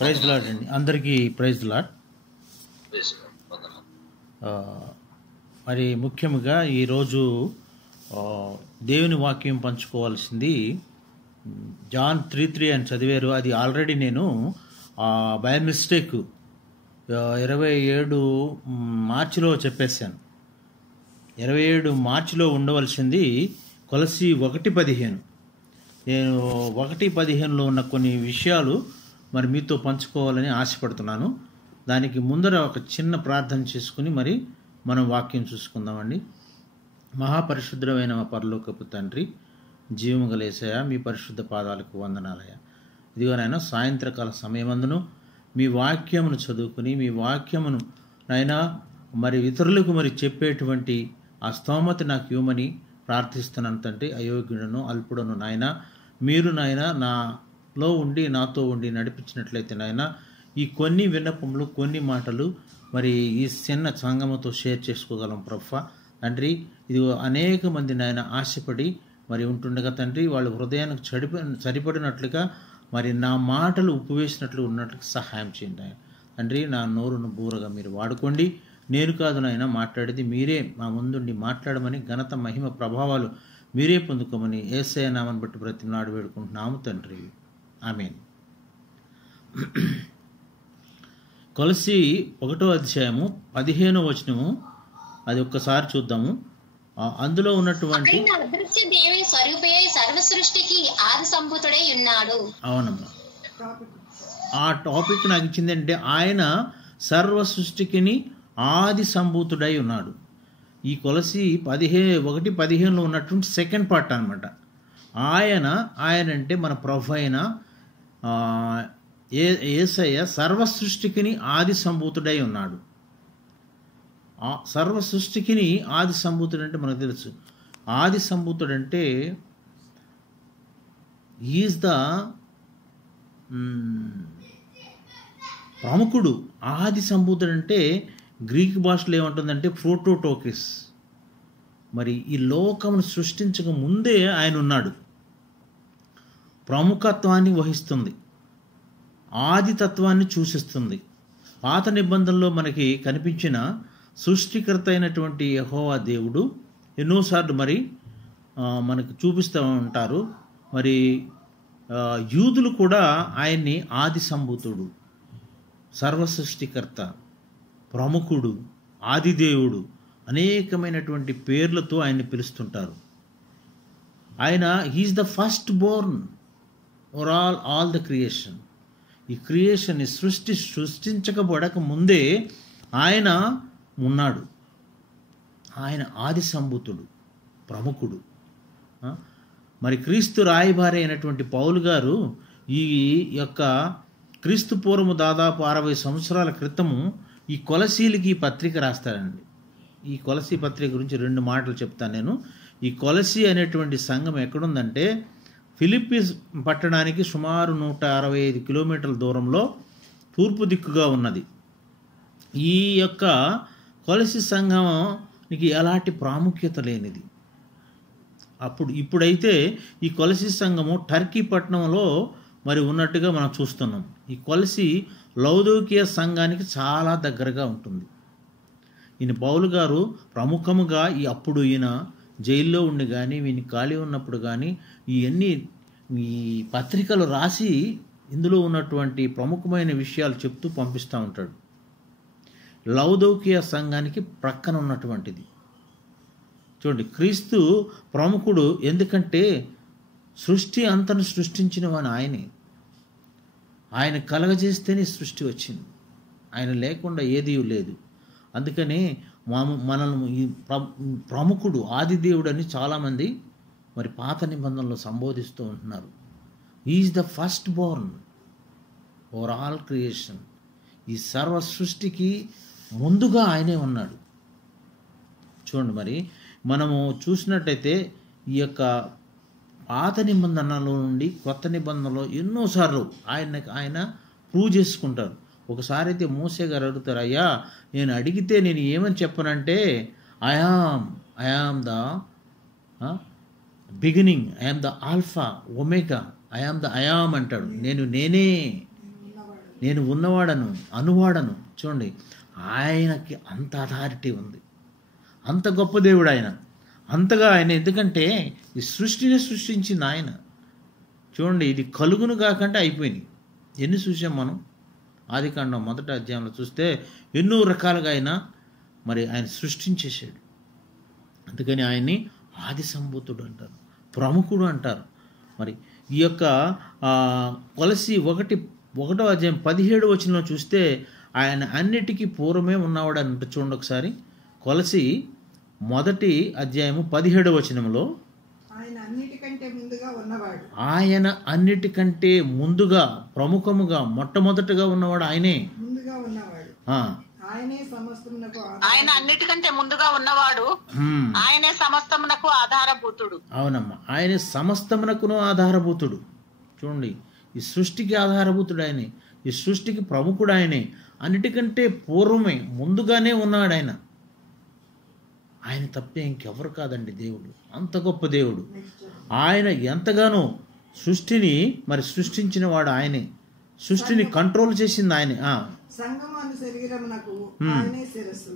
Praise lord అండి, అందరికీ praise lord. మరి ముఖ్యంగా ఈరోజు దేవుని వాక్యం పంచుకోవాల్సింది జాన్ 3:3 అని చదివారు. అది ఆల్రెడీ నేను బై మిస్టేక్ 27 మార్చిలో చెప్పేశాను. 27 మార్చిలో ఉండవలసింది కొలసి 1:15. నేను 1:15లో ఉన్న కొన్ని విషయాలు మరి మీతో పంచుకోవాలని ఆశపడుతున్నాను. దానికి ముందర ఒక చిన్న ప్రార్థన చేసుకుని మరి మనం వాక్యం చూసుకుందామండి. మహాపరిశుద్ధమైన మా పరలోకపు తండ్రి, జీవము గల యేసయ్య, మీ పరిశుద్ధ పాదాలకు వందనాలయ్య. ఇదిగోనైనా సాయంత్రకాల సమయమందును మీ వాక్యమును చదువుకుని మీ వాక్యమును నాయనా మరి ఇతరులకు మరి చెప్పేటువంటి ఆ స్తోమత నాకు ఇవ్వమని ప్రార్థిస్తున్నాను తండ్రి. అయోగ్యుడను అల్పుడను నాయన, మీరు నాయన నాలో ఉండి నాతో ఉండి నడిపించినట్లయితే నాయన ఈ కొన్ని విన్నపములు కొన్ని మాటలు మరి ఈ చిన్న సంగముతో షేర్ చేసుకోగలం ప్రభా తండ్రి. ఇది అనేక మంది నాయన ఆశపడి మరి ఉంటుండగా తండ్రి, వాళ్ళ హృదయానికి సరిపడినట్లుగా మరి నా మాటలు ఉప్పువేసినట్లు ఉన్నట్లుగా సహాయం చేయండి తండ్రి. నా నోరును బూరగా మీరు వాడుకోండి. నేను కాదు నాయన మాట్లాడేది, మీరే మా ముందుండి మాట్లాడమని, ఘనత మహిమ ప్రభావాలు మీరే పొందుకోమని యేసయ్య నామమును బట్టి ప్రతినాడు వేడుకుంటున్నాము తండ్రి, ఆమేన్. కొలసి 1వ అధ్యాయము 15వ వచనము, అది ఒక్కసారి చూద్దాము. అందులో ఉన్నటువంటి అదృశ్య దేవుని స్వరూపయై సర్వ సృష్టికి ఆది సంభూతుడై ఉన్నాడు. అవునమ్మా, ఆ టాపిక్ నాకు ఇచ్చిందంటే ఆయన సర్వ సృష్టికిని ఆది సంభూతుడై ఉన్నాడు. ఈ కొలసి 1:15లో ఉన్నటువంటి సెకండ్ పార్ట్ అనమాట. ఆయన అంటే మన ప్రభు అయిన యేసయ్య సర్వ సృష్టికిని ఆది సంభూతుడై ఉన్నాడు. సర్వ సృష్టికిని ఆది సంభూతుడు అంటే మనకు తెలుసు. ఆది సంభూతుడు అంటే ఈజ్ ద ప్రముఖుడు. ఆది సంభూతుడు అంటే గ్రీక్ భాషలో ఏమంటుందంటే ప్రోటోటోకిస్. మరి ఈ లోకమును సృష్టించక ముందే ఆయన ఉన్నాడు. ప్రముఖత్వాన్ని వహిస్తుంది, ఆదితత్వాన్ని సూచిస్తుంది. పాత నిబంధనలో మనకి కనిపించిన సృష్టికర్త అయినటువంటి యెహోవా దేవుడు ఎన్నోసార్లు మరి మనకు చూపిస్తూ ఉంటారు. మరి యూదులు కూడా ఆయన్ని ఆది సంభూతుడు, సర్వ సృష్టికర్త, ప్రముఖుడు, ఆదిదేవుడు అనేకమైనటువంటి పేర్లతో ఆయన్ని పిలుస్తుంటారు. ఆయన he is the first born over all the creation. ఈ క్రియేషన్ సృష్టించకబడక ముందే ఆయన ఉన్నాడు. ఆయన ఆది సంభూతుడు, ప్రముఖుడు. మరి క్రీస్తు రాయబారి అయినటువంటి పౌలు గారు ఈ యొక్క క్రీస్తు పూర్వము దాదాపు 60 సంవత్సరాల క్రితము ఈ కొలసీలకి పత్రిక రాస్తారండి. ఈ కొలసీ పత్రిక గురించి 2 మాటలు చెప్తాను నేను. ఈ కొలసీ అనేటువంటి సంఘం ఎక్కడుందంటే ఫిలిప్పీస్ పట్టణానికి సుమారు 165 కిలోమీటర్ల దూరంలో తూర్పు దిక్కుగా ఉన్నది. ఈ యొక్క కొలసీ సంఘానికి ఎలాంటి ప్రాముఖ్యత లేనిది. ఇప్పుడైతే ఈ కొలసీ సంఘము టర్కీ పట్టణంలో మరి ఉన్నట్టుగా మనం చూస్తున్నాం. ఈ కొలసీ లౌదోకియ సంఘానికి చాలా దగ్గరగా ఉంటుంది. ఈయన పౌలు గారు ప్రముఖముగా అప్పుడు ఈయన జైల్లో ఉండి కానీ ఈయన ఖాళీ ఉన్నప్పుడు కానీ ఈ పత్రికలు రాసి ఇందులో ఉన్నటువంటి ప్రముఖమైన విషయాలు చెప్తూ పంపిస్తూ ఉంటాడు. లౌదోకియ సంఘానికి ప్రక్కన ఉన్నటువంటిది చూడండి. క్రీస్తు ప్రముఖుడు ఎందుకంటే సృష్టి అంతను సృష్టించిన వాడు ఆయనే. ఆయన కలగజేస్తేనే సృష్టి వచ్చింది. ఆయన లేకుండా ఏదీ లేదు. అందుకనే మనల్ని ఈ ప్రముఖుడు, ఆదిదేవుడు అని చాలామంది మరి పాత నిబంధనలో సంబోధిస్తూ ఉంటున్నారు. Is the first Born over all creation. ఈ సర్వ సృష్టికి ముందుగా ఆయనే ఉన్నాడు. చూడండి, మరి మనము చూసినట్టయితే ఈ యొక్క పాత నిబంధనలో నుండి కొత్త నిబంధనలో ఎన్నోసార్లు ఆయన ప్రూవ్ చేసుకుంటారు. ఒకసారి అయితే మోసే గారు అడుగుతారు, అయ్యా నేను అడిగితే నేను ఏమని చెప్పనంటే I am the beginning, I am the alpha omega, I am the I am అంటాడు. నేనే నేను ఉన్నవాడను, అనువాడను. చూడండి, ఆయనకి అంత అథారిటీ ఉంది, అంత గొప్ప దేవుడు ఆయన, అంతగా ఆయన. ఎందుకంటే ఈ సృష్టిని సృష్టించింది ఆయన. చూడండి, ఇది కలుగును కాకంటే అయిపోయింది. ఎన్ని చూసాం మనం ఆదికాండం 1వ అధ్యాయంలో చూస్తే ఎన్నో రకాలుగా ఆయన సృష్టించేశాడు. అందుకని ఆయన్ని ఆది సంభూతుడు అంటారు, ప్రముఖుడు అంటారు. మరి ఈ యొక్క కొలసి 1వ అధ్యాయం 17వ వచనంలో చూస్తే ఆయన అన్నిటికీ పూర్వమే ఉన్నవాడు అని అంటే చూడండి ఒకసారి. కొలసి 1వ అధ్యాయము 17వ వచనంలో ఆయన అన్నిటికంటే ముందుగా ప్రముఖముగా మొట్టమొదటిగా ఉన్నవాడు ఆయనే. ఆయన అన్నిటికంటే ముందుగా ఉన్నవాడు, ఆయనే సమస్తమునకు ఆధారభూతుడు. అవునమ్మా, ఆయనే సమస్తమునకును ఆధారభూతుడు. చూడండి, ఈ సృష్టికి ఆధారభూతుడు ఆయనే, ఈ సృష్టికి ప్రముఖుడు ఆయనే, అన్నిటికంటే పూర్వమే ముందుగానే ఉన్నాడు ఆయన. ఆయన తప్పే ఇంకెవరు కాదండి దేవుడు, అంత గొప్ప దేవుడు. ఆయన ఎంతగానో సృష్టిని సృష్టించిన వాడు ఆయనే, సృష్టిని కంట్రోల్ చేసింది ఆయనే. సంగమను శరీరమునకు ఆయనే శిరస్సు.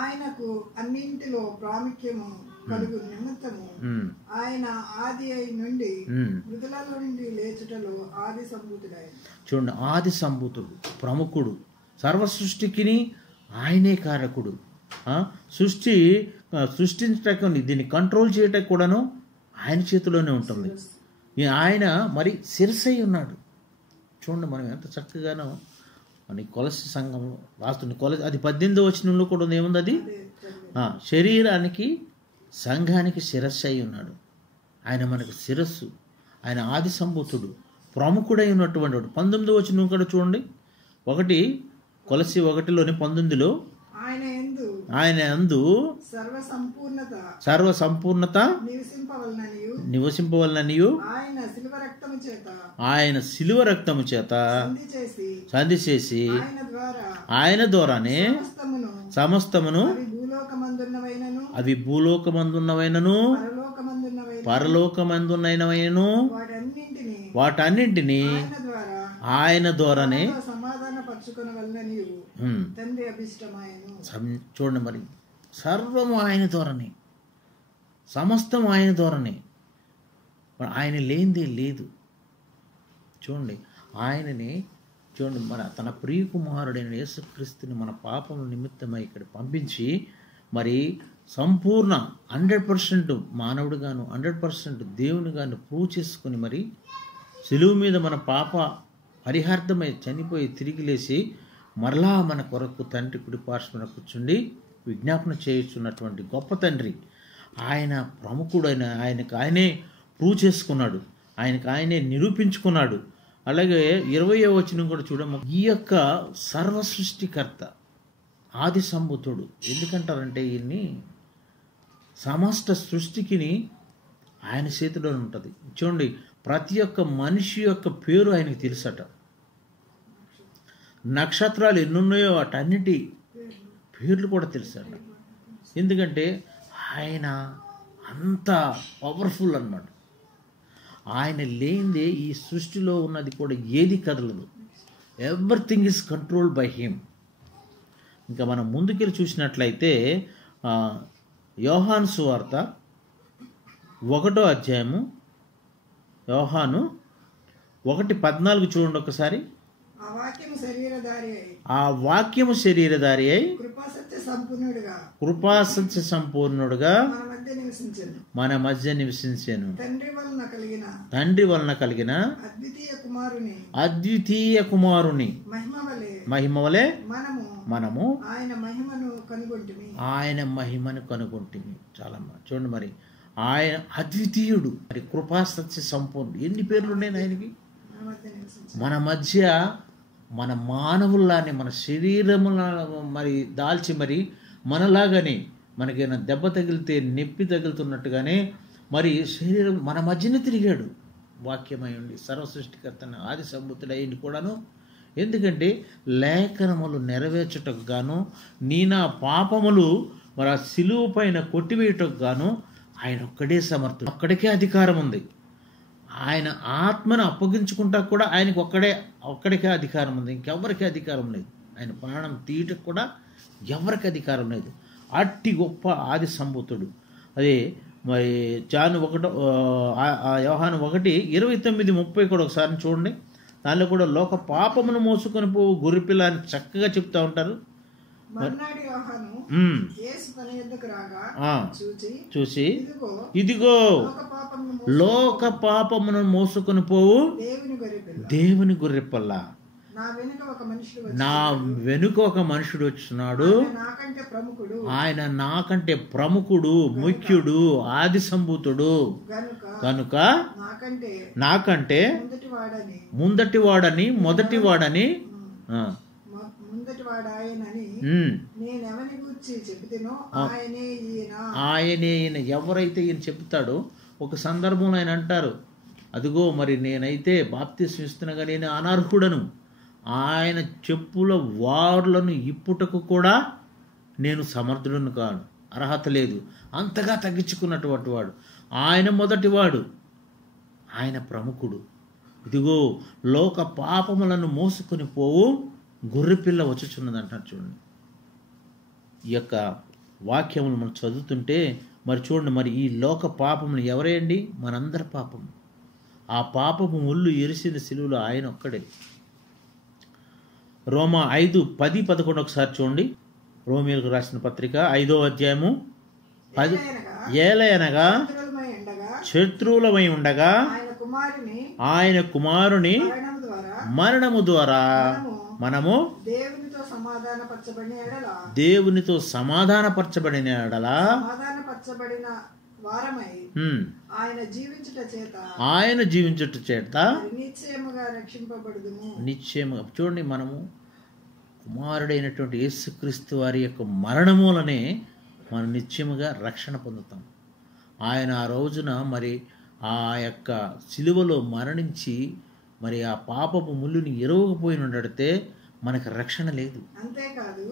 ఆయనకు అన్నింటిలో ప్రాముఖ్యము కలుగు నిమిత్తము ఆయన ఆది అయి నుండి మృతులలో నుండి లేచుటలో ఆది సంభూతుడాయన. చూడండి, ఆది సంభూతుడు, ప్రముఖుడు, సర్వ సృష్టికి ఆయనే కారకుడు. సృష్టించటం, దీన్ని కంట్రోల్ చేయటం కూడాను ఆయన చేతిలోనే ఉంటుంది. ఆయన శిరస్సై ఉన్నాడు. చూడండి, మనం ఎంత చక్కగానో మన కొలసి సంఘంలో రాస్తుంది. కొలసి అది 18వ వచనంలో కూడా ఏముంది, అది శరీరానికి సంఘానికి శిరస్సు అయి ఉన్నాడు. ఆయన మనకు శిరస్సు, ఆయన ఆది సంభూతుడు, ప్రముఖుడై ఉన్నటువంటి వాడు. 19వ వచనం కూడా చూడండి, కొలసి 1లోని 19లో ఆయన యందు సర్వ సంపూర్ణత నివసింపవలననియు ఆయన శిలువ రక్తము చేత సంధి చేసి ఆయన ద్వారానే సమస్తమును, అవి భూలోకమందున్నవైనను పరలోకమందున్నైనవైనను వాటన్నింటినీ ఆయన ద్వారానే చూడండి, సర్వము ఆయన ద్వారానే, సమస్తం ఆయన ద్వారానే. ఆయన లేనిదే లేదు. చూడండి, ఆయనని చూడండి, తన ప్రియ కుమారుడైన యేసుక్రీస్తుని మన పాపం నిమిత్తమై ఇక్కడ పంపించి సంపూర్ణ 100% మానవుడుగాను 100% దేవునిగాను ప్రూవ్ చేసుకుని సిలువ మీద మన పాప పరిహార్థమై చనిపోయి తిరిగి లేచి మరలా మన కొరకు తండ్రి కుడి పార్శ్వన కూర్చుండి విజ్ఞాపన చేస్తున్నటువంటి గొప్ప తండ్రి. ఆయన ప్రముఖుడైన ఆయనకు ఆయనే ప్రూవ్ చేసుకున్నాడు, ఆయనకు ఆయనే నిరూపించుకున్నాడు. అలాగే 20వ వచనం కూడా చూడము, ఈ యొక్క సర్వ సృష్టికర్త ఆది సంభూతుడు. ఎందుకంటారంటే ఈయన్ని సమస్త సృష్టికి ఆయన చేతిలో ఉంటుంది. చూడండి, ప్రతి ఒక్క మనిషి యొక్క పేరు ఆయనకు తెలుసట. నక్షత్రాలు ఎన్నున్నాయో వాటన్నిటి పేర్లు కూడా తెలుసట. ఎందుకంటే ఆయన అంత పవర్ఫుల్ అన్నమాట. ఆయన లేనిదే ఈ సృష్టిలో ఉన్నది కూడా ఏది కదలదు. Everything is controlled by him. ఇంకా మనం ముందుకెళ్ళి చూసినట్లయితే యోహాను సువార్త 1వ అధ్యాయము, యోహాను 1:14 చూడండి ఒకసారి. ఆ వాక్యము శరీరధారి అయి కృపాసత్య సంపూర్ణుడుగా మన మధ్య నివసించెను. తండ్రి వలన కలిగిన అద్వితీయ కుమారుని మహిమ వలె మనము ఆయన మహిమను కనుగొంటిమి. చాలా చూడండి, ఆయన అద్వితీయుడు, కృపాసత్య సంపూర్ణుడు. ఎన్ని పేర్లు ఉన్నాయి ఆయనకి. మన మధ్య మన మానవుల్లానే మన శరీరముల దాల్చి మనలాగానే మనకైనా దెబ్బ తగిలితే నొప్పి తగులుతున్నట్టుగానే శరీరం మన మధ్యనే తిరిగాడు. వాక్యమై ఉండి సర్వ సృష్టికర్తన ఆది సంభూతుడైంది కూడాను. ఎందుకంటే లేఖనములు నెరవేర్చుటకు గాను, నీ నా పాపములు ఆ సిలువ పైన కొట్టివేయటకు గాను ఆయన ఒక్కడే సమర్థుడు, ఒక్కడికే అధికారం ఉంది. ఆయన ఆత్మను అప్పగించుకుంటా కూడా ఆయనకు ఒక్కడికే అధికారం ఉంది, ఇంకెవ్వరికీ అధికారం లేదు. ఆయన ప్రాణం తీయటకు కూడా ఎవరికి అధికారం లేదు. అట్టి గొప్ప ఆది సంభూతుడు. అదే మరి యోహాను 1:29-30 కూడా ఒకసారి చూడండి. దానిలో కూడా లోక పాపమును మోసుకొని పోవు గొర్రెపిల్ల అని చక్కగా చెప్తా ఉంటారు. మర్నాడు యోహాను యేసు తన యొద్దకు రాగా చూసి ఇదిగో లోక పాపమును మోసుకొని పోవు దేవుని గొర్రెపిల్ల, నా వెనుక ఒక మనుషుడు వచ్చినాడు, ఆయన నాకంటే ప్రముఖుడు, ముఖ్యుడు, ఆది సంభూతుడు కనుక నాకంటే మొదటివాడని ఆయనే ఈయన. ఎవరైతే ఈయన చెప్తాడో ఒక సందర్భంలో ఆయన అంటారు, అదిగో మరి నేనైతే బాప్తిస్మం ఇస్తున్నగా నేను అనర్హుడను, ఆయన చెప్పుల వారులను ఇప్పుటకు కూడా నేను సమర్థుడను కాను, అర్హత లేదు. అంతగా తగ్గించుకున్నటువంటి వాడు ఆయన, మొదటివాడు, ఆయన ప్రముఖుడు. ఇదిగో లోక పాపములను మోసుకొని పోవు గొర్రెపిల్ల వచ్చుచున్నది అంటారు. చూడండి, ఈ యొక్క వాక్యములు మనం చదువుతుంటే మరి చూడండి, మరి ఈ లోక పాపములు ఎవరేయండి? మనందరి పాపము. ఆ పాపము ముళ్ళు ఎరిసిన సిలువలో ఆయన ఒక్కడే. రోమా 5:10-11 ఒకసారి చూడండి. రోమియోలకు రాసిన పత్రిక 5వ అధ్యాయము 10. ఏలయనగా శత్రువులమై ఉండగా ఆయన కుమారుని మరణము ద్వారా మనము దేవునితో సమాధానపరచబడిన ఎడల ఆయన జీవించుట చేత నిశ్చయముగా. చూడండి, మనము కుమారుడైనటువంటి యేసుక్రీస్తు వారి యొక్క మరణములనే మనం నిశ్చయముగా రక్షణ పొందుతాం. ఆయన ఆ రోజున మరి ఆ యొక్క సిలువలో మరణించి మరి ఆ పాపపు ముళ్ళుని ఎరవకపోయిన ఉండడితే మనకు రక్షణ లేదు. అంతేకాదు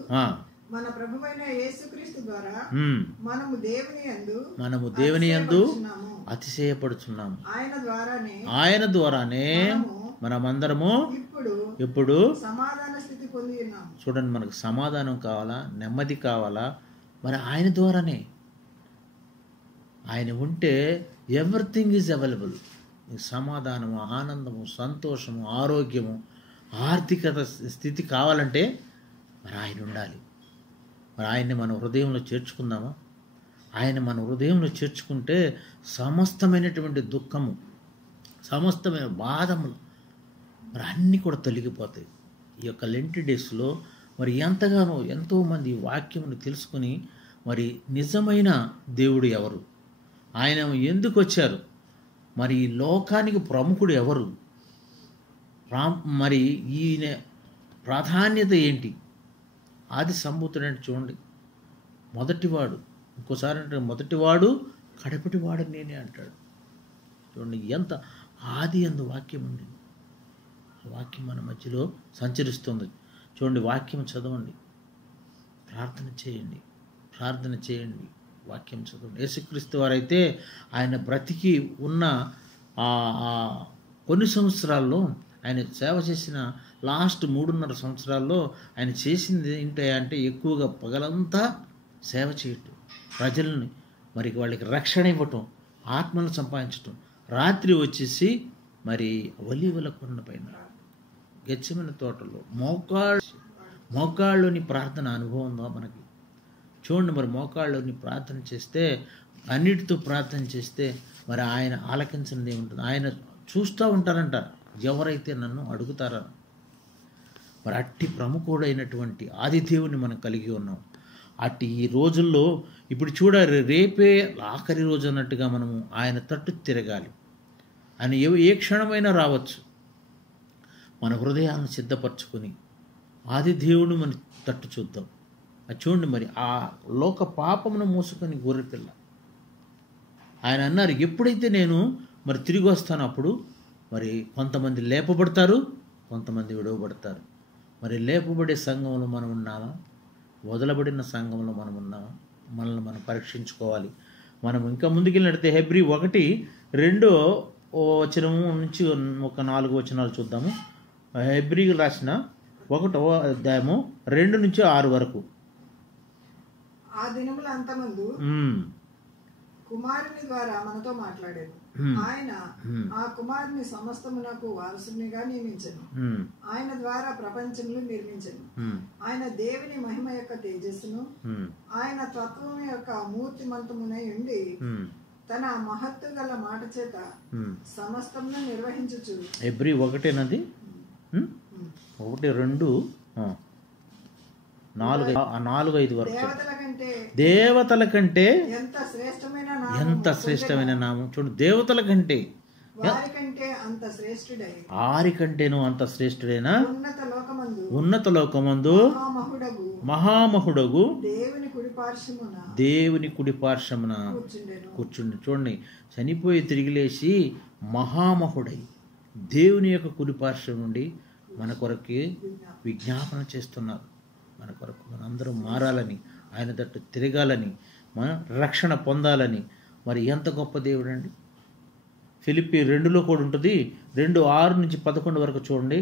మన ప్రభువైన యేసుక్రీస్తు ద్వారా మనము దేవుని యందు అతిశయపడుచున్నాము. ఆయన ద్వారానే మనమందరము ఇప్పుడు సమాధాన స్థితి పొంది ఉన్నాము. చూడండి, మనకు సమాధానం కావాలా, నెమ్మది కావాలా, మరి ఆయన ద్వారానే. ఆయన ఉంటే ఎవ్రీథింగ్ ఈజ్ అవైలబుల్. సమాధానము, ఆనందము, సంతోషము, ఆరోగ్యము, ఆర్థికత స్థితి కావాలంటే మరి ఆయన ఉండాలి. మరి ఆయన్ని మన హృదయంలో చేర్చుకుందామా? ఆయన మన హృదయంలో చేర్చుకుంటే సమస్తమైనటువంటి దుఃఖము, సమస్తమైన బాధములు మరి అన్నీ కూడా తొలగిపోతాయి. ఈ యొక్క లెంటి డేస్లో మరి ఎంతోమంది వాక్యమును తెలుసుకుని మరి నిజమైన దేవుడు ఎవరు, ఆయన ఎందుకు వచ్చారు, మరి ఈ లోకానికి ప్రముఖుడు ఎవరు, మరి ఈయన ప్రాధాన్యత ఏంటి? ఆది సంభూతుడంటే చూడండి, మొదటివాడు. ఇంకోసారి అంటే మొదటివాడు కడపటివాడు నేనే అంటాడు. చూడండి, ఎంత ఆది అందు వాక్యం ఉంది. ఆ వాక్యం మన మధ్యలో సంచరిస్తుంది. చూడండి, వాక్యం చదవండి, ప్రార్థన చేయండి, వాక్యం చదవండి. యేసుక్రీస్తు వారైతే ఆయన బ్రతికి ఉన్న కొన్ని సంవత్సరాల్లో, ఆయన సేవ చేసిన లాస్ట్ 3.5 సంవత్సరాల్లో ఆయన చేసింది ఏంటంటే ఎక్కువగా పగలంతా సేవ చేయటం, ప్రజల్ని మరి వాళ్ళకి రక్షణ ఇవ్వటం, ఆత్మను సంపాదించటం. రాత్రి వచ్చేసి మరి ఒలీవల కొండ పైన గెత్సెమనే తోటలో మోకాళ్ళలోని ప్రార్థన అనుభవం ఉందా మనకి? చూడండి, మరి మోకాళ్ళలోని ప్రార్థన చేస్తే, అన్నిటితో ప్రార్థన చేస్తే మరి ఆయన ఆలకించినది ఏముంటుంది? ఆయన చూస్తూ ఉంటారంట ఎవరైతే నన్ను అడుగుతారా. మరి అట్టి ప్రముఖుడైనటువంటి ఆదిదేవుని మనం కలిగి ఉన్నాం. అట్టి ఈ రోజుల్లో ఇప్పుడు చూడాలి, రేపే ఆఖరి రోజు అన్నట్టుగా మనము ఆయన తట్టు తిరగాలి. ఆయన ఏ క్షణమైనా రావచ్చు. మన హృదయాలను సిద్ధపరచుకొని ఆదిదేవుడు మన తట్టు చూద్దాం. అది చూడండి, మరి ఆ లోక పాపమును మోసుకొని గొర్రెపిల్ల. ఆయన అన్నారు, ఎప్పుడైతే నేను మరి తిరిగి వస్తాను అప్పుడు మరి కొంతమంది లేపబడతారు, కొంతమంది విడవబడతారు. మరి లేపబడే సంఘంలో మనం ఉన్నామా? వదలబడిన సంఘంలో మనం ఉన్నామా? మనల్ని మనం పరీక్షించుకోవాలి. మనం ఇంకా ముందుకెళ్ళినట్టే హెబ్రీ 1:2 వచనము నుంచి ఒక 4 వచనాలు చూద్దాము. హెబ్రీయులు రాసిన 1వ అధ్యాయము 2 నుంచి 6 వరకు. ఆ దినముల అంతమందు కుమారుని ద్వారా మనతో మాట్లాడాడు. ఆయన ఆ కుమారుని సమస్తమునకు వారసునిగా నియమించను. ఆయన ద్వారా ప్రపంచములు నిర్మించను. ఆయన దేవుని మహిమ యొక్క తేజస్సును, ఆయన తత్వం యొక్క మూర్తిమంతమునై ఉండి తన మహత్తు గల మాట చేత సమస్తమును నిర్వహించుచు. హెబ్రీ 1 2 4 5 వరకు. దేవతల కంటే ఎంత శ్రేష్టమైన నామం. చూడు, దేవతల కంటే ఆరికంటేను అంత శ్రేష్ఠుడైన ఉన్నత లోకమందు మహామహుడగు దేవుని కుడి పార్శ్వమున కూర్చుండి. చూడండి, చనిపోయి తిరిగి లేచి మహామహుడై దేవుని యొక్క కుడి పార్శ్వం నుండి మన కొరకు విజ్ఞాపన చేస్తున్నారు. మన కొరకు మనందరం మారాలని, ఆయన తట్టు తిరగాలని, మన రక్షణ పొందాలని. మరి ఎంత గొప్ప దేవుడు అండి. ఫిలిప్పీ 2లో కూడా ఉంటుంది. 2:6 నుంచి 11 వరకు చూడండి.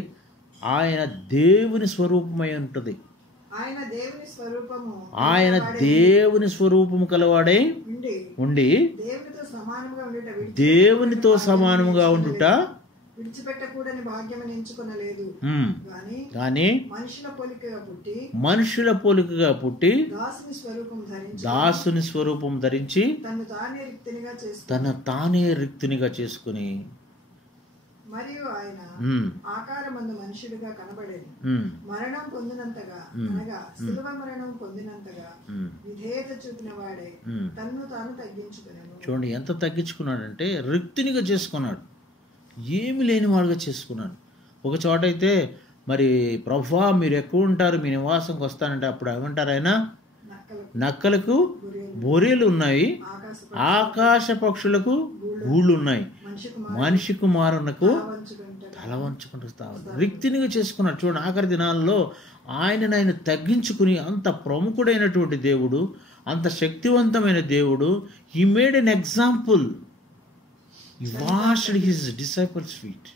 ఆయన దేవుని స్వరూపమై ఉంటుంది. ఆయన దేవుని స్వరూపము కలవాడై ఉండి దేవునితో సమానముగా ఉండుట విడిచిపెట్టకూడని భాగ్యమని ఎంచుకొనలేదు. గాని మనుషుల పోలికగా పుట్టి దాసుని స్వరూపం ధరించి తన తానే రిక్తునిగా చేసుకుని మరియు ఆయన ఆకారమందు మనుషుడిగా కనబడేది. మరణం పొందినంతగా అనగా శిలువ మరణం పొందినంతగా విధేయత చూపిన వాడే తన్ను తాను తగ్గించుకున్నాడు. చూడండి, ఎంత తగ్గించుకున్నాడంటే రిక్తునిగా చేసుకున్నాడు. ఏమి లేని వాడుగా చేసుకున్నాడు. ఒక చోట అయితే మరి ప్రభువా మీరు ఎక్కువ ఉంటారు, మీ నివాసంకి వస్తానంటే అప్పుడు ఏమంటారు ఆయన? నక్కలకు బొరియలు ఉన్నాయి, ఆకాశ పక్షులకు గూళ్ళు ఉన్నాయి, మనిషి కుమారునకు తల వంచుకుంటూ రిక్తినిగా చేసుకున్నాడు. చూడండి, ఆఖరి దినాల్లో ఆయన తగ్గించుకుని, అంత ప్రముఖుడైనటువంటి దేవుడు, అంత శక్తివంతమైన దేవుడు, he made an example. He washed his disciples' feet.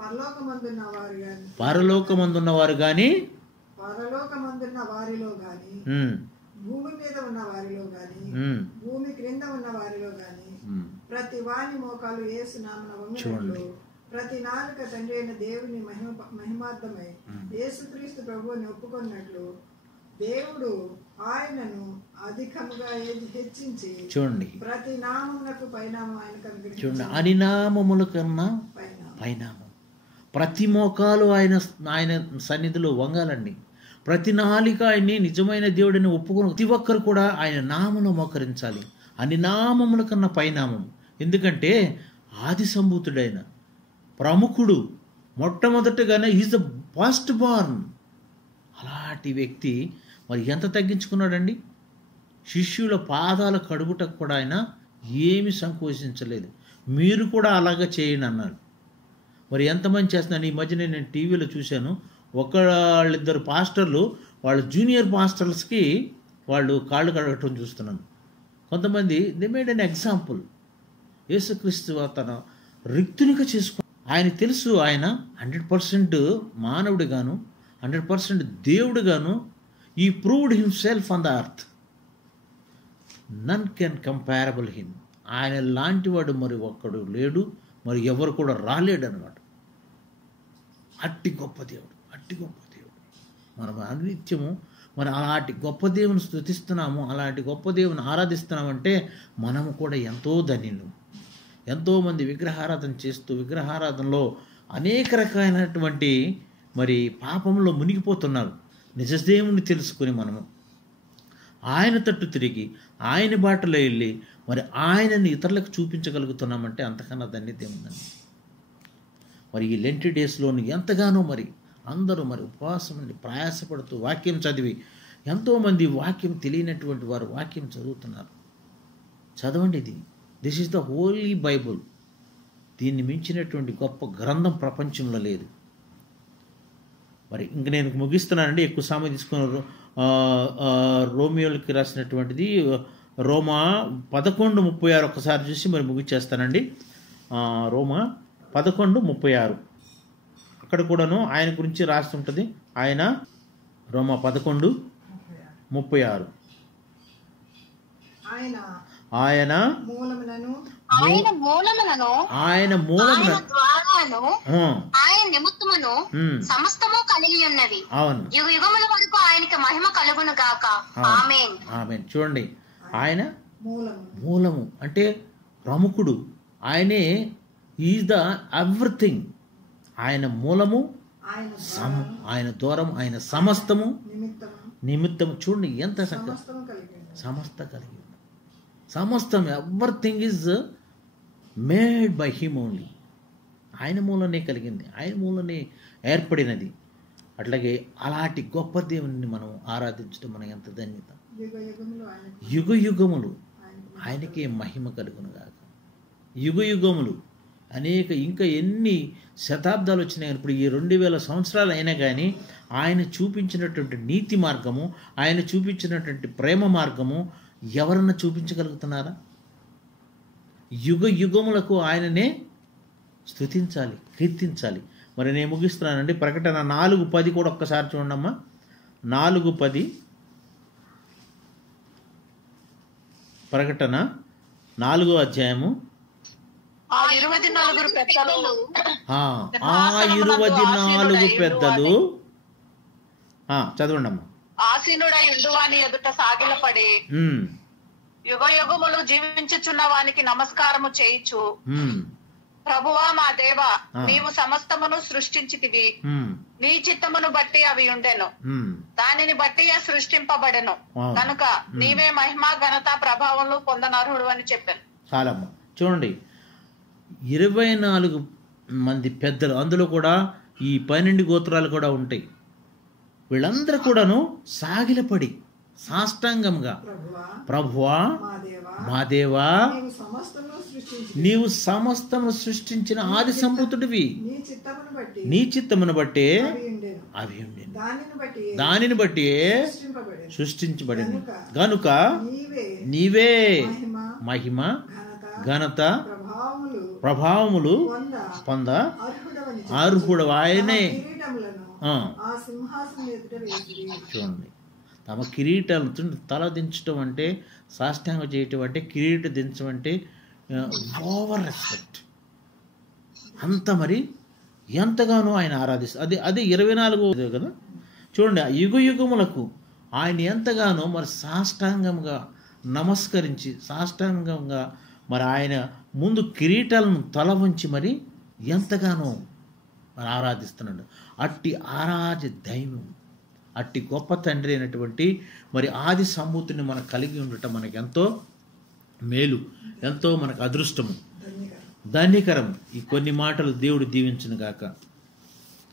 పరలోకమందున్న వారు గాని పరలోకమందున్న వారిలో గాని భూమి మీద ఉన్న వారిలో గాని భూమి క్రింద ఉన్న వారిలో గాని ప్రతి వాని మోకాలు యేసు నామమున వంగునట్లు ప్రతి నాలుక తండ్రి అయిన దేవుని మహిమార్థమై యేసుక్రీస్తు ప్రభువుని ఒప్పుకున్నట్లు దేవుడు ఆయనను అధికముగా హెచ్చించి చూడండి, ప్రతి నామమునకు పైనామం ఆయనకు అనుగ్రహించాడు. చూడండి, అనినామముల కన్నా పైనామం. ప్రతి మోకాలు ఆయన సన్నిధిలో వంగాలండి. ప్రతి నాలిక ఆయన్ని నిజమైన దేవుడిని ఒప్పుకుని ప్రతి ఒక్కరు కూడా ఆయన నామమును మోకరించాలి. అన్ని నామముల కన్నా పైనామం. ఎందుకంటే ఆది సంభూతుడైన ప్రముఖుడు, మొట్టమొదటిగానే ఈజ్ ద ఫస్ట్ బార్న్. అలాంటి వ్యక్తి మరి ఎంత తగ్గించుకున్నాడండి. శిష్యుల పాదాల కడుగుటకు కూడా ఆయన ఏమి సంకోచించలేదు. మీరు కూడా అలాగే చేయండి అన్నాడు. మరి ఎంతమంది చేస్తున్నాను. ఈ మధ్య నేను టీవీలో చూశాను, ఒకళ్ళిద్దరు పాస్టర్లు వాళ్ళ జూనియర్ పాస్టర్స్కి వాళ్ళు కాళ్ళు కడగటం చూస్తున్నాను. కొంతమంది దే మేడ్ అన్ ఎగ్జాంపుల్. యేసుక్రీస్తు తన రిక్తునిగా చేసుకు, ఆయన తెలుసు ఆయన 100% మానవుడిగాను 100% దేవుడిగాను he proved himself on the earth. None can comparable him. ఆయన లాంటి వాడు మరి ఒక్కడు లేడు, మరి ఎవరు కూడా రాలేడు అన్నమాట. అట్టి గొప్ప దేవుడు, అట్టి గొప్ప దేవుడు. మనం అనిత్యము మరి అలాంటి గొప్ప దేవుని స్తుతిస్తున్నాము, అలాంటి గొప్ప దేవుని ఆరాధిస్తున్నామంటే మనము కూడా ఎంతో ధన్యులు. ఎంతోమంది విగ్రహారాధన చేస్తూ విగ్రహారాధనలో అనేక రకాలైనటువంటి మరి పాపంలో మునిగిపోతున్నారు. నిజదేవుని తెలుసుకుని మనము ఆయన తట్టు తిరిగి ఆయన బాటలో వెళ్ళి మరి ఆయనని ఇతరులకు చూపించగలుగుతున్నామంటే అంతకన్నా ధన్యత ఏముందండి. మరి ఈ లెంటి డేస్లోని ఎంతగానో మరి అందరూ మరి ఉపవాసం నుండి ప్రయాసపడుతూ వాక్యం చదివి, ఎంతోమంది వాక్యం తెలియనటువంటి వారు వాక్యం చదువుతున్నారు. చదవండి, this is the holy Bible. దీన్ని మించినటువంటి గొప్ప గ్రంథం ప్రపంచంలో లేదు. మరి ఇంక నేను ముగిస్తున్నానండి, ఎక్కువ సమయం తీసుకున్నారు. రోమియోలకి రాసినటువంటిది రోమా 11:36 ఒక్కసారి చూసి మరి ముగిచ్చేస్తానండి. రోమా 11:36 అక్కడ కూడాను ఆయన గురించి రాస్తుంటుంది. ఆయన రోమా 11:36 ఆయన మూలములను ఆయన నిమిత్తమును సమస్తము కలిగి ఉన్నవి. అవును, యుగ యుగముల వరకు ఆయనకి మహిమ కలుగును గాక. ఆమేన్. ఆమేన్. చూడండి, ఆయన మూలము అంటే ప్రముఖుడు, ఆయనే ఈజ్ ద ఎవ్రీథింగ్. ఆయన మూలము, ఆయన దూరం, ఆయన సమస్తము నిమిత్తము. చూడండి ఎంత చక్కగా సమస్త కలిగి ఉంది. సమస్తం, everything is made by him only. ఆయన మూలనే కలిగింది, ఆయన మూలనే ఏర్పడినది. అట్లాగే అలాంటి గొప్ప దేవుని మనం ఆరాధించడం మన ఎంత ధన్యత. యుగ యుగములు ఆయనకే మహిమ కలుగునుగాక. యుగ యుగములు అనేక ఇంకా ఎన్ని శతాబ్దాలు వచ్చినాయి. ఇప్పుడు ఈ 2000 సంవత్సరాలు అయినా కానీ ఆయన చూపించినటువంటి నీతి మార్గము, ఆయన చూపించినటువంటి ప్రేమ మార్గము ఎవరన్నా చూపించగలుగుతున్నారా? యుగ యుగములకు ఆయననే స్తుతించాలి, కీర్తించాలి. మరి నేను ముగిస్తున్నానండి. ప్రకటన 4:10 కూడా ఒక్కసారి చూడమ్మా. 4:10 ప్రకటన 4వ అధ్యాయము. ఆ 24 పెద్దలు చదవండమ్మా. ఆసీనుడై ఉండువాని ఎదుట సాగిలపడి యుగ యుగములు జీవించుచున్న వానికి నమస్కారము చేయిచు, ప్రభువా మా దేవా, నీవు సమస్తమును సృష్టించితివి, నీ చిత్తమును బట్టి అవి ఉండెను, దానిని బట్టి సృష్టింపబడెను, కనుక నీవే మహిమ ఘనత ప్రభావములు పొందనర్హుడు అని చెప్పాను. చాలమ్మా. చూడండి, 24 మంది పెద్దలు, అందులో కూడా ఈ 12 గోత్రాలు కూడా ఉంటాయి. వీళ్ళందరూ కూడాను సాగిలపడి సాష్టాంగంగా, ప్రభువా మా దేవా, నీవు సమస్తము సృష్టించిన ఆది సంభూతుడివి, నీ చిత్తమును బట్టి అవి ఉండేవి, దానిని బట్టి సృష్టించబడింది, గనుక నీవే మహిమ ఘనత ప్రభావములు పొంద అర్హుడు. ఆయనే చూడండి, తమ కిరీటాలను తల దించడం అంటే, సాష్టాంగం చేయటం అంటే, కిరీటం దించడం అంటే ఓవర్ రెస్పెక్ట్ అంత. మరి ఎంతగానో ఆయన ఆరాధిస్తారు. అది 24 కదా. చూడండి, యుగ యుగములకు ఆయన ఎంతగానో మరి సాష్టాంగంగా నమస్కరించి, సాష్టాంగంగా మరి ఆయన ముందు కిరీటాలను తల వంచి మరి ఎంతగానో మరి ఆరాధిస్తున్నాడు. అట్టి ఆరాధ్య దైవం, అట్టి గొప్ప తండ్రి అయినటువంటి మరి ఆది సంభూతిని మనకు కలిగి ఉండటం మనకు ఎంతో మేలు, ఎంతో మనకు అదృష్టము, ధన్యకరం. ఈ కొన్ని మాటలు దేవుడు దీవించును గాక.